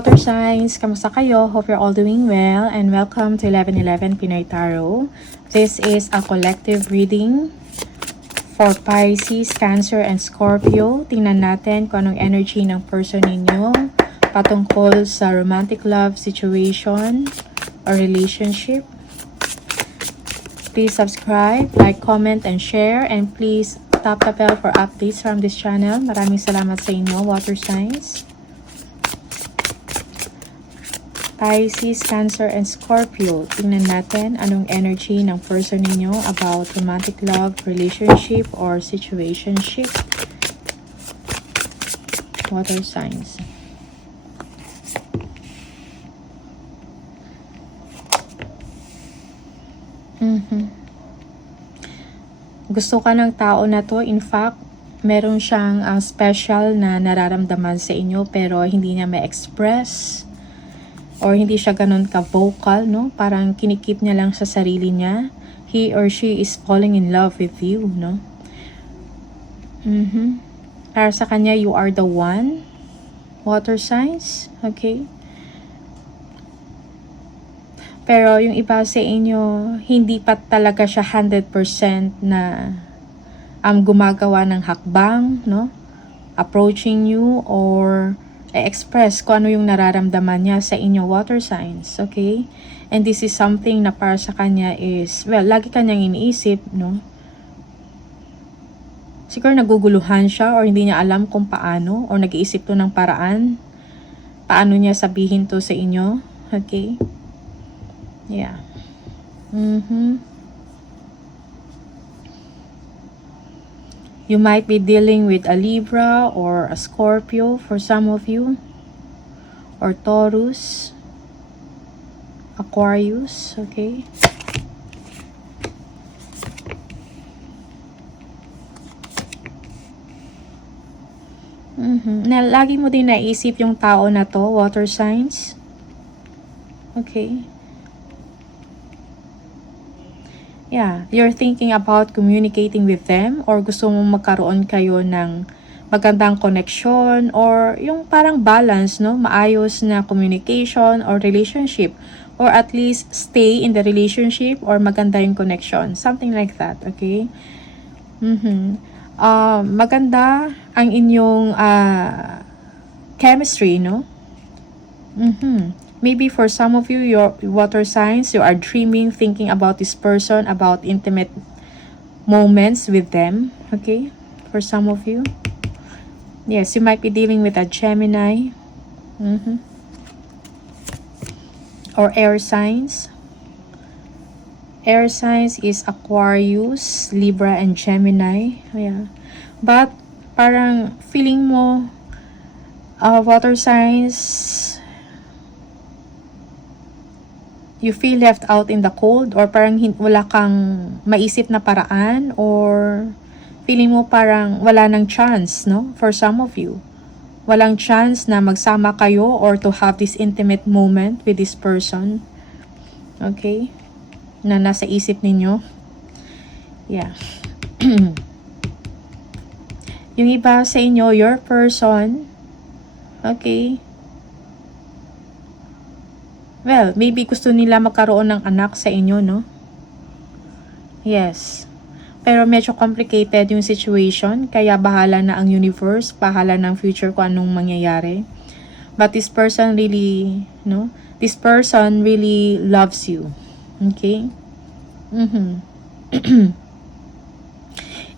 water signs, kamusta kayo? Hope you're all doing well and welcome to 1111 Pinoy Tarot. This is a collective reading for Pisces, Cancer, and Scorpio. Tingnan natin kung anong energy ng person ninyo patungkol sa romantic love situation or relationship. Please subscribe, like, comment, and share, and please tap the bell for updates from this channel. Maraming salamat sa inyo, water signs. Pisces, Cancer, and Scorpio. Tingnan natin anong energy ng person ninyo about romantic love, relationship, or situationship. Water signs. Gusto ka ng tao na to. In fact, meron siyang special na nararamdaman sa inyo pero hindi niya ma-express. Or hindi siya ganun ka-vocal, no? Parang kinikip niya lang sa sarili niya. He or she is falling in love with you, no? Para sa kanya, you are the one. Water signs, okay? Pero yung iba sa inyo, hindi pa talaga siya 100% na gumagawa ng hakbang, no? Approaching you or express kung ano yung nararamdaman niya sa inyo, water signs, okay? And this is something na para sa kanya is, well, lagi kanyang iniisip, no? Siguro naguguluhan siya or hindi niya alam kung paano or nag-iisip to ng paraan. Paano niya sabihin to sa inyo, okay? Yeah. You might be dealing with a Libra or a Scorpio for some of you. Or Taurus. Aquarius. Okay. Na lagi mo din naisip yung tao na to, water signs. Okay. Yeah, you're thinking about communicating with them or gusto mong magkaroon kayo ng magandang connection or yung parang balance, no? Maayos na communication or relationship or at least stay in the relationship or maganda yung connection. Something like that, okay? Maganda ang inyong chemistry, no? Maybe for some of you, your water signs, you are dreaming, thinking about this person, about intimate moments with them. Okay? For some of you. Yes, you might be dealing with a Gemini. Or air signs. Air signs is Aquarius, Libra, and Gemini. Yeah. But, parang feeling mo, water signs, you feel left out in the cold or parang wala kang maisip na paraan or feeling mo parang wala nang chance, no? For some of you. Walang chance na magsama kayo or to have this intimate moment with this person. Okay? Na nasa isip ninyo. Yeah. Yung iba sa inyo, your person, okay? Well, maybe gusto nila magkaroon ng anak sa inyo, no? Yes. Pero medyo complicated yung situation, kaya bahala na ang universe, bahala ng future kung anong mangyayari. But this person really, no? This person really loves you. Okay?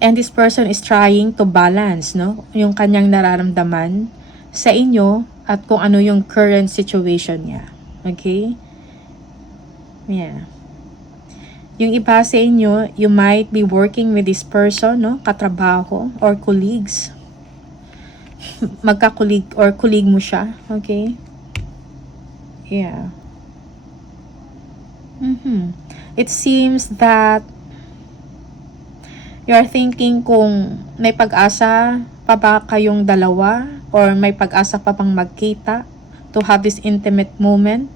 And this person is trying to balance, no? Yung kanyang nararamdaman sa inyo at kung ano yung current situation niya. Okay? Yeah. Yung iba sa inyo, you might be working with this person, no? Katrabaho or colleagues. Magkakulig or colleague mo siya. Okay? Yeah. It seems that you are thinking kung may pag-asa pa ba kayong dalawa or may pag-asa pa bang magkita to have this intimate moment.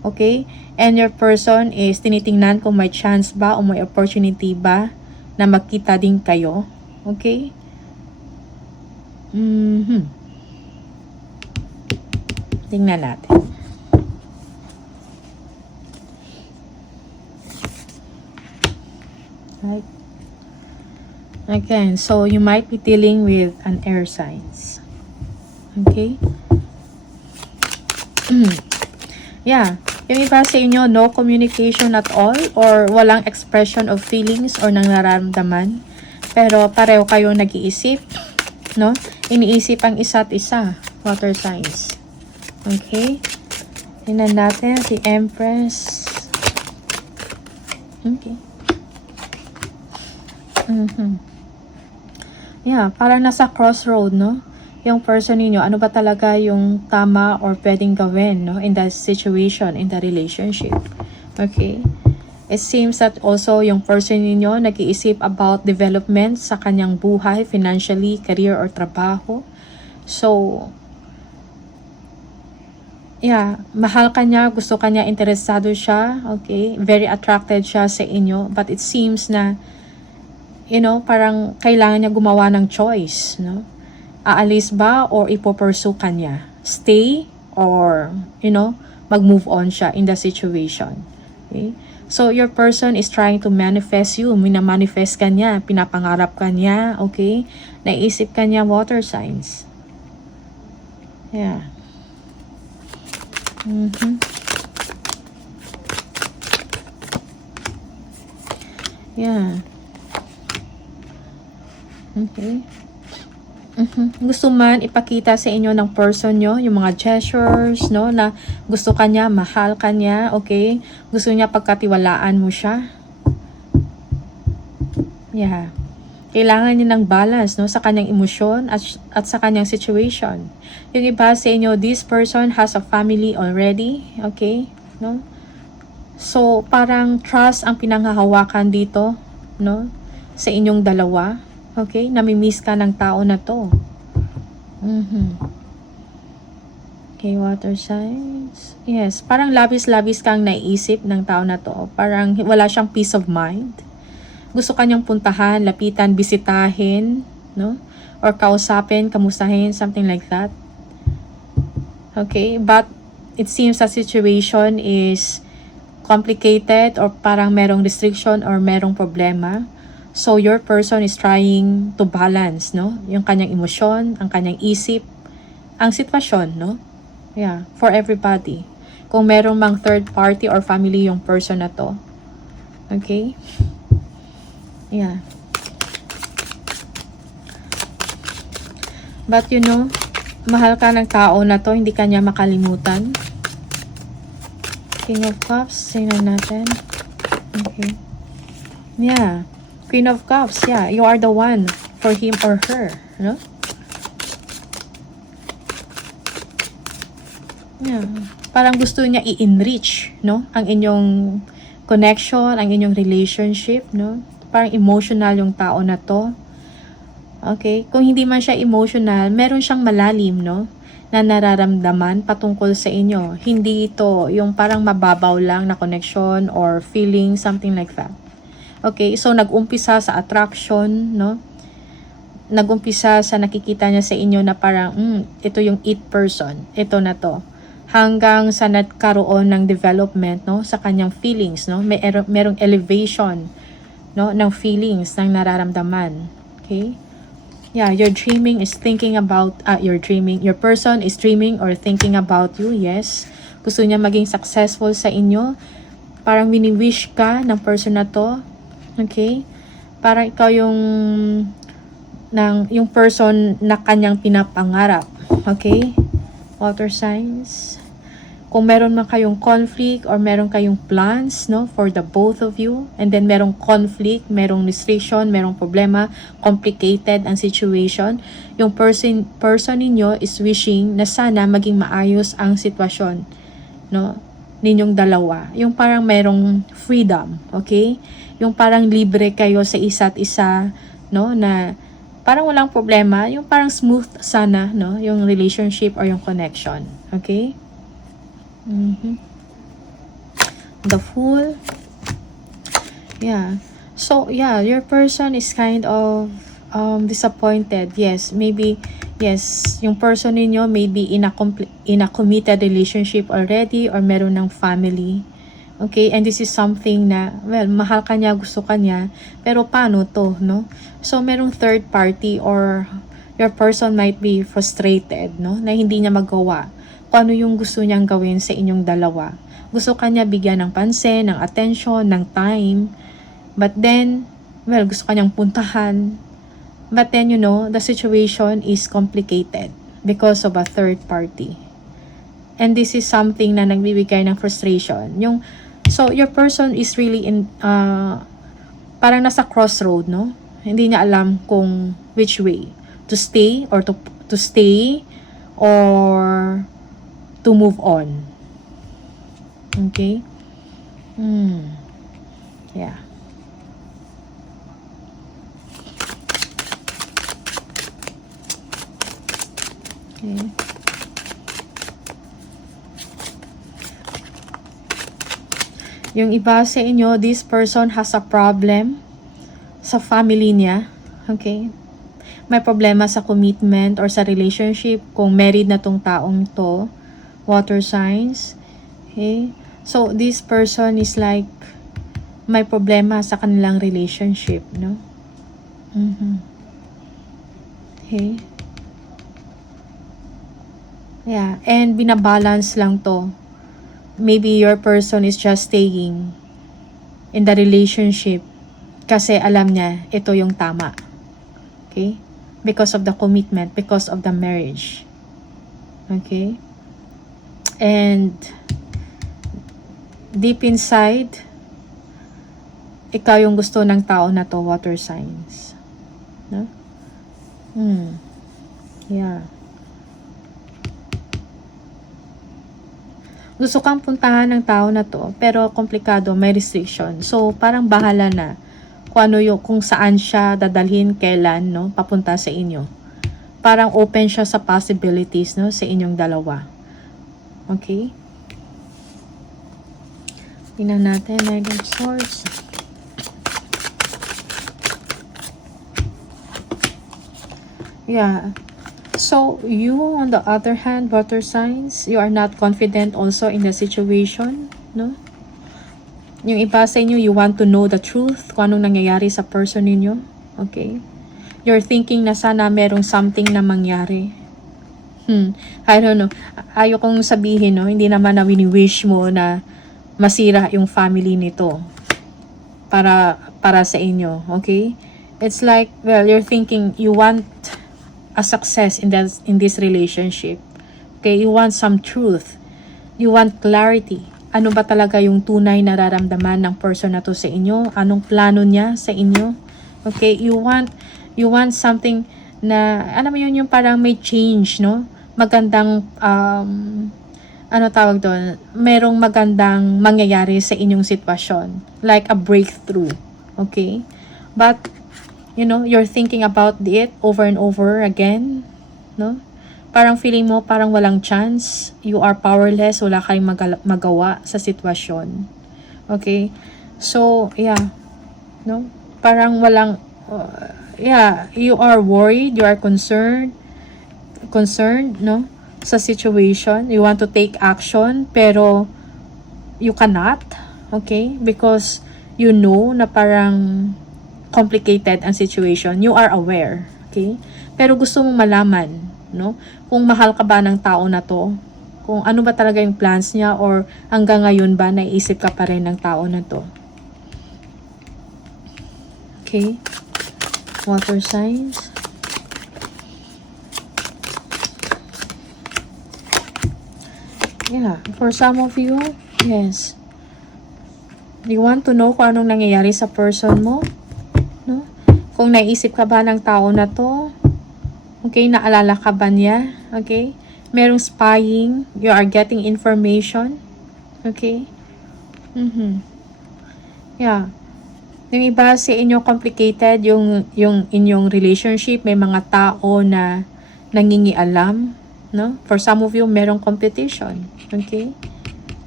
Okay? And your person is tinitingnan kung may chance ba o may opportunity ba na magkita din kayo. Okay? Tingnan natin. Right. Again, so you might be dealing with an air signs. Okay? Yeah. Yung iba sa inyo, no communication at all or walang expression of feelings or nang nararamdaman. Pero pareho kayo nag-iisip, no? Iniisip ang isa't isa, water signs. Okay? Tingnan natin si Empress. Okay. Yeah, parang nasa crossroad, no? Yung person niyo, ano ba talaga yung tama or pwedeng gawin, no? In that situation, in the relationship. Okay? It seems that also yung person niyo nag-iisip about development sa kanyang buhay, financially, career, or trabaho. So, yeah, mahal ka niya, gusto ka niya, interesado siya, okay? Very attracted siya sa inyo, but it seems na, you know, parang kailangan niya gumawa ng choice, no? Aalis ba or ipopursue ka niya? Stay or, you know, mag-move on siya in the situation. Okay? So, your person is trying to manifest you. Minamanifest ka niya, pinapangarap ka niya, okay? Naisip ka niya, water signs. Yeah. Yeah. Okay. Gusto man ipakita sa inyo ng person nyo, yung mga gestures, no, na gusto ka niya, mahal ka niya, okay? Gusto niya pagkatiwalaan mo siya. Yeah. Kailangan niya ng balance, no, sa kanyang emosyon at sa kanyang situation. Yung iba sa inyo, this person has a family already, okay? No? So, parang trust ang pinanghahawakan dito, no, sa inyong dalawa. Okay? Namimiss ka ng tao na to. Okay, water signs. Yes, parang labis-labis kang naiisip ng tao na to. Parang wala siyang peace of mind. Gusto kanyang puntahan, lapitan, bisitahin, no? Or kausapin, kamustahin, something like that. Okay? But it seems the situation is complicated or parang merong restriction or merong problema. So, your person is trying to balance, no? Yung kanyang emosyon, ang kanyang isip, ang sitwasyon, no? Yeah, for everybody. Kung merong mang third party or family yung person na to. Okay? Yeah. But you know, mahal ka ng tao na to, hindi ka niya makalimutan. King of Cups, tingnan natin. Okay. Yeah. Queen of Cups, yeah, you are the one for him or her, no? Yeah, parang gusto niya i-enrich, no? Ang inyong connection, ang inyong relationship, no? Parang emotional yung tao na to. Okay? Kung hindi man siya emotional, meron siyang malalim, no? Na nararamdaman patungkol sa inyo. Hindi ito yung parang mababaw lang na connection or feeling, something like that. Okay, so nag-umpisa sa attraction, no? Nag-umpisa sa nakikita niya sa inyo na parang, ito yung it person, ito na to. Hanggang sa nagkaroon ng development, no? Sa kanyang feelings, no? Merong elevation, no? Ng feelings, ng nararamdaman. Okay? Yeah, your person is dreaming or thinking about you, yes. Gusto niya maging successful sa inyo. Parang mini-wish ka ng person na to. Okay? Parang ikaw yung person na kanyang pinapangarap. Okay? Water signs. Kung meron man kayong conflict or meron kayong plans, no, for the both of you, and then merong conflict, merong restriction, merong problema, complicated ang situation, yung person ninyo is wishing na sana maging maayos ang sitwasyon, no, ninyong dalawa. Yung parang merong freedom, okay? Yung parang libre kayo sa isa't isa, no, na parang walang problema, yung parang smooth sana, no, yung relationship or yung connection, okay? The Fool. Yeah. So, yeah, your person is kind of disappointed. Yes, maybe Yes, yung person ninyo may be in a committed relationship already or meron ng family. Okay, and this is something na, well, mahal ka niya, gusto ka niya, pero paano to, no? So, merong third party or your person might be frustrated, no? Na hindi niya magawa kung ano yung gusto niyang gawin sa inyong dalawa. Gusto ka niya bigyan ng pansin, ng attention, ng time, but then, well, gusto ka niyang puntahan. But then, the situation is complicated because of a third party. And this is something na nagbibigay ng frustration. So, your person is really parang nasa crossroad, no? Hindi niya alam kung which way. To stay or to stay or to move on. Okay? Yeah. Okay. Yung iba sa inyo, this person has a problem sa family niya. Okay? May problema sa commitment or sa relationship kung married na tong taong to. Water signs. Okay? So, this person is like may problema sa kanilang relationship, no? Okay? Yeah, and binabalance lang to. Maybe your person is just staying in the relationship kasi alam niya ito yung tama. Okay? Because of the commitment, because of the marriage. Okay? And deep inside, ikaw yung gusto ng tao na to, water signs. No? Yeah. Gusto kang puntahan ng tao na to, pero komplikado, may restriction. So, parang bahala na kung saan siya dadalhin, kailan, no, papunta sa inyo. Parang open siya sa possibilities, no, sa inyong dalawa. Okay? Tingnan natin, Nine of Swords. Yeah. So, you, on the other hand, water signs, you are not confident also in the situation, no? Yung iba sa inyo, you want to know the truth, kung anong nangyayari sa person ninyo, okay? You're thinking na sana merong something na mangyari. I don't know. Ayokong sabihin, no? Hindi naman na wini-wish mo na masira yung family nito para sa inyo, okay? It's like, well, you're thinking you want a success in this relationship. Okay, you want some truth. You want clarity. Ano ba talaga yung tunay na nararamdaman ng person na to sa inyo? Anong plano niya sa inyo? Okay, you want something na, alam mo yun, yung parang may change, no? Magandang, ano tawag doon? Merong magandang mangyayari sa inyong sitwasyon. Like a breakthrough. Okay? But, you're thinking about it over and over again, no? Parang feeling mo parang walang chance, you are powerless, wala kayong magawa sa sitwasyon. Okay? So, yeah. No? Parang walang, you are worried, you are concerned, no? Sa situation, you want to take action, pero you cannot, okay? Because you know na parang complicated ang situation. You are aware, okay? Pero gusto mong malaman, no? Kung mahal ka ba ng tao na to, kung ano ba talaga yung plans niya, or hanggang ngayon ba naiisip ka pa rin ng tao na to. Okay? Water signs. Yeah, for some of you, yes. You want to know kung anong nangyayari sa person mo? No? Kung naisip ka ba ng tao na to, okay, naalala ka ba niya, okay, merong spying, you are getting information, okay, yeah, yung iba sa inyo complicated, yung inyong relationship, may mga tao na nangingialam, no, for some of you, merong competition, okay.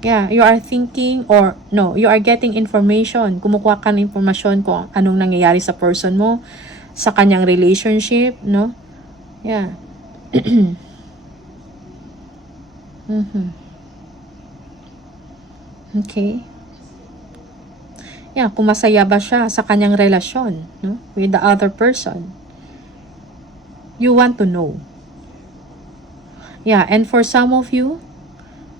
Yeah, you are thinking or no, you are getting information. Kumukuha ka ng informasyon kung anong nangyayari sa person mo, sa kanyang relationship, no? Yeah. Mhm. Okay. Yeah, kung masaya ba siya sa kanyang relasyon, no, with the other person. You want to know. Yeah, and for some of you,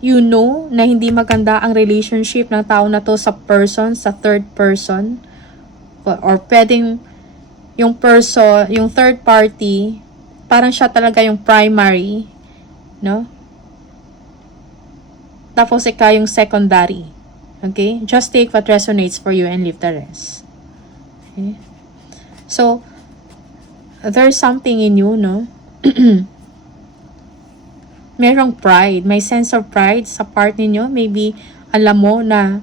you know na hindi maganda ang relationship ng tao na to sa person, sa third person, or pwedeng yung person, yung third party, parang siya talaga yung primary, no? Tapos ikaw yung secondary. Okay? Just take what resonates for you and leave the rest. Okay? So, there's something in you, no? Merong pride. May sense of pride sa part ninyo. Maybe, alam mo na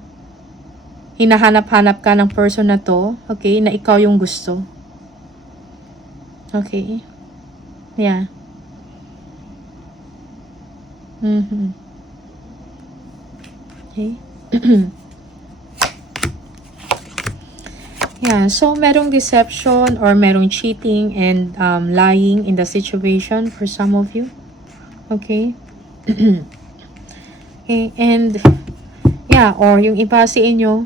hinahanap-hanap ka ng person na to. Okay? Na ikaw yung gusto. Okay? Yeah. Okay? Yeah, so merong deception or merong cheating and lying in the situation for some of you. Okay? Okay, and yeah, or yung iba sa inyo,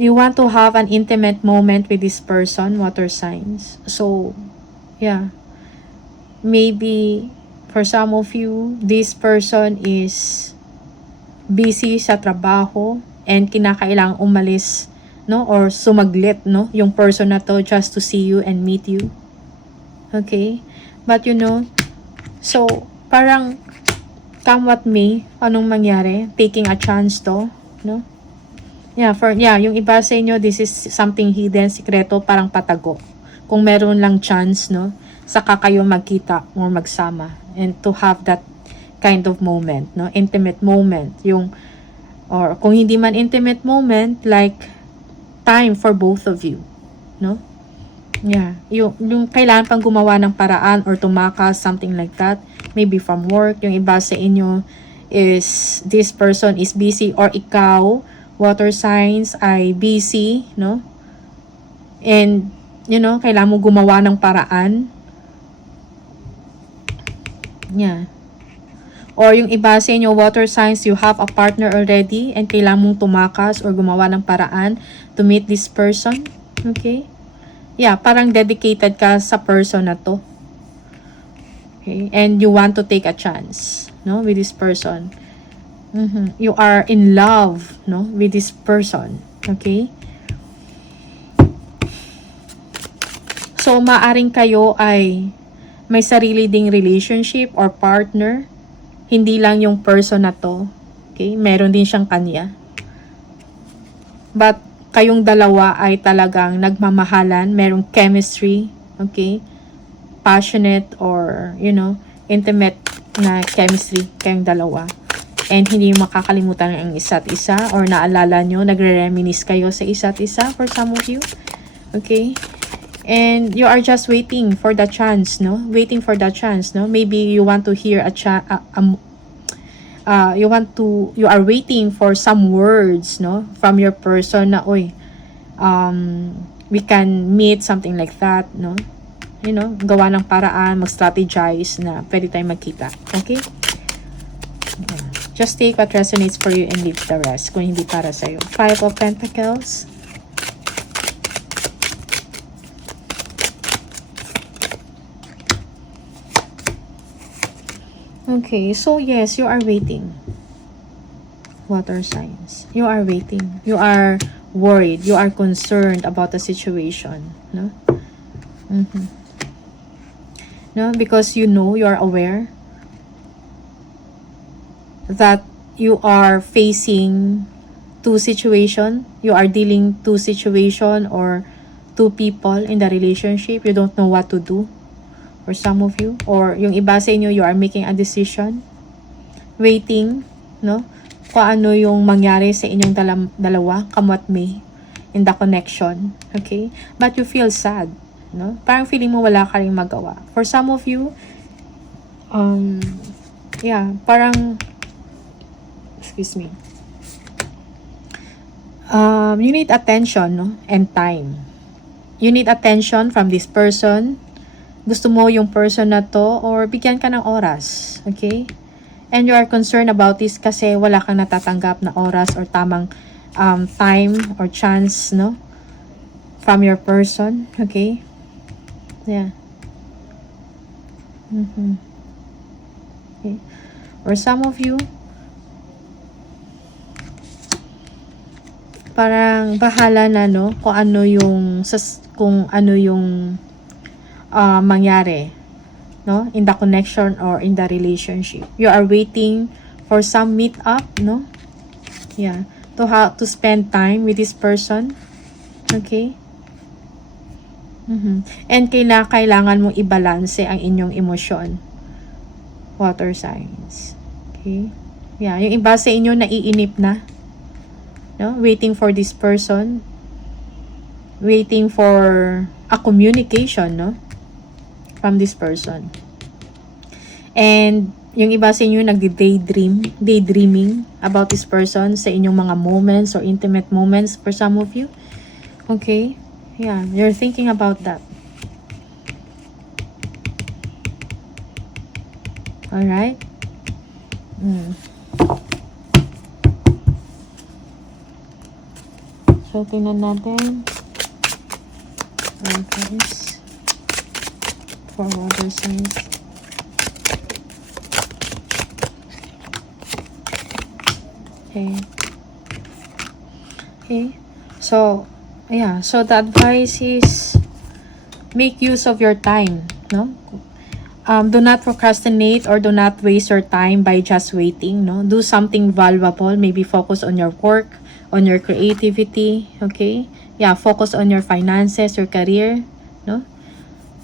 you want to have an intimate moment with this person, water signs. So, yeah. Maybe, for some of you, this person is busy sa trabaho and kinakailangang umalis, no, or sumaglit, no, yung person na to just to see you and meet you. Okay? But you know, so parang come what may, anong mangyari, taking a chance to, no? Yeah, yung iba sa inyo, this is something hidden, sikreto, parang patago. Kung meron lang chance, no, saka kayo magkita or magsama and to have that kind of moment, no? Intimate moment. Yung, or kung hindi man intimate moment, like time for both of you, no? Yeah. Yung kailangan pang gumawa ng paraan or tumakas, something like that. Maybe from work. Yung iba sa inyo is, this person is busy or ikaw, water signs, ay busy, no? And, you know, kailangan mo gumawa ng paraan. Yeah. Or yung iba sa inyo, water signs, you have a partner already and kailangan mong tumakas or gumawa ng paraan to meet this person. Okay? Yeah, parang dedicated ka sa person na to. Okay? And you want to take a chance, no, with this person. You are in love, no, with this person. Okay? So, maaring kayo ay may sarili ding relationship or partner. Hindi lang yung person na to. Okay? Meron din siyang kanya. But, kayong dalawa ay talagang nagmamahalan. Merong chemistry. Okay? Passionate or, you know, intimate na chemistry kayong dalawa. And hindi makakalimutan ang isa't isa or naalala nyo, nagre-reminisce kayo sa isa't isa for some of you. Okay? And you are just waiting for the chance, no? Waiting for the chance, no? Maybe you want to hear you are waiting for some words, no? From your person na, oy, we can meet, something like that, no? You know, gawa ng paraan, mag-strategize na pwede tayong magkita. Okay? Yeah. Just take what resonates for you and leave the rest kung hindi para sa'yo. 5 of Pentacles. Okay, so yes, you are waiting. Water signs. You are waiting. You are worried. You are concerned about the situation. No? No, because you know, you are aware that you are facing two situation. You are dealing two situation or two people in the relationship. You don't know what to do. For some of you, or yung iba sa inyo, you are making a decision, waiting, no, kung ano yung mangyari sa inyong dalawa, come what may, in the connection, okay, but you feel sad, no, parang feeling mo wala ka rin magawa. For some of you, yeah, parang, excuse me, you need attention, no, and time, you need attention from this person. Gusto mo yung person na to or bigyan ka ng oras. Okay? And you are concerned about this kasi wala kang natatanggap na oras or tamang time or chance, no? From your person. Okay? Yeah. Okay. Or some of you, parang bahala na, no? Kung ano yung mangyari, no? In the connection or in the relationship. You are waiting for some meet up, no? Yeah. To spend time with this person. Okay? And kailangan mong i-balance ang inyong emosyon. Water signs. Okay? Yeah. Yung iba sa inyo naiinip na. No? Waiting for this person. Waiting for a communication, no? From this person. And yung iba sa inyo daydreaming about this person sa inyong mga moments or intimate moments for some of you. Okay? Yeah, you're thinking about that. Alright? So, tingnan natin. Okay. For water signs. Okay. Okay. So, yeah. So, the advice is make use of your time. No? Do not procrastinate or do not waste your time by just waiting. No? Do something valuable. Maybe focus on your work, on your creativity. Okay? Yeah, focus on your finances, your career. No?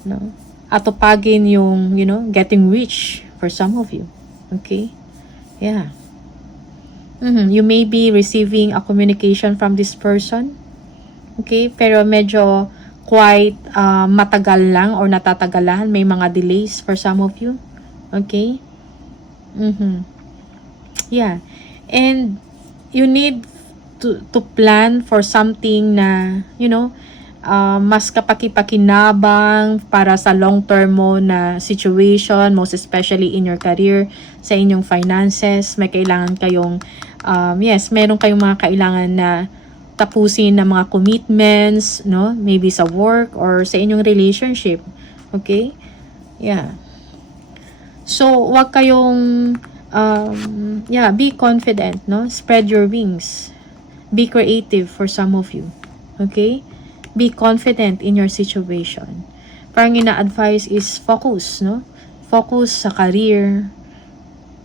No? Atupagin yung, getting rich for some of you. Okay? Yeah. You may be receiving a communication from this person. Okay? Pero medyo quite matagal lang or natatagalan. May mga delays for some of you. Okay? Yeah. And you need to plan for something na, mas kapaki-pakinabang para sa long-term mo na situation, most especially in your career, sa inyong finances. May kailangan kayong, meron kayong mga kailangan na tapusin na mga commitments, no? Maybe sa work or sa inyong relationship. Okay? Yeah. So, wag kayong, be confident, no? Spread your wings. Be creative for some of you. Okay? Be confident in your situation. Parang ina-advise is focus, no? Focus sa career,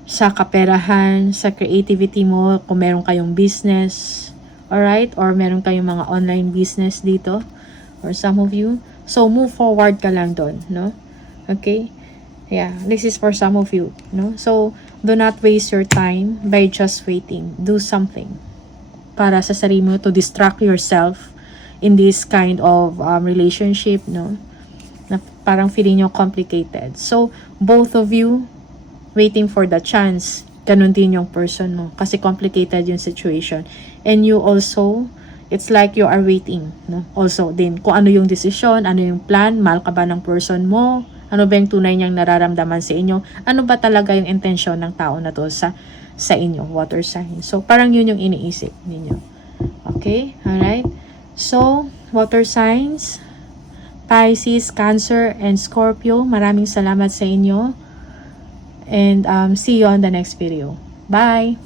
sa kaperahan, sa creativity mo, kung meron kayong business, alright? Or meron kayong mga online business dito, or some of you. So, move forward ka lang doon, no? Okay? Yeah, this is for some of you, no? So, do not waste your time by just waiting. Do something para sa sarili mo to distract yourself in this kind of relationship, no? Na parang feeling nyo complicated. So, both of you waiting for the chance. Ganun din yung person mo. Kasi complicated yung situation. And you also, it's like you are waiting, no? Also, din, kung ano yung decision, ano yung plan, mahal ka ba ng person mo, ano ba yung tunay niyang nararamdaman sa inyo, ano ba talaga yung intention ng tao na to sa inyo, water sign. So, parang yun yung iniisip ninyo. Okay? Alright? So, water signs, Pisces, Cancer, and Scorpio, maraming salamat sa inyo. And see you on the next video. Bye!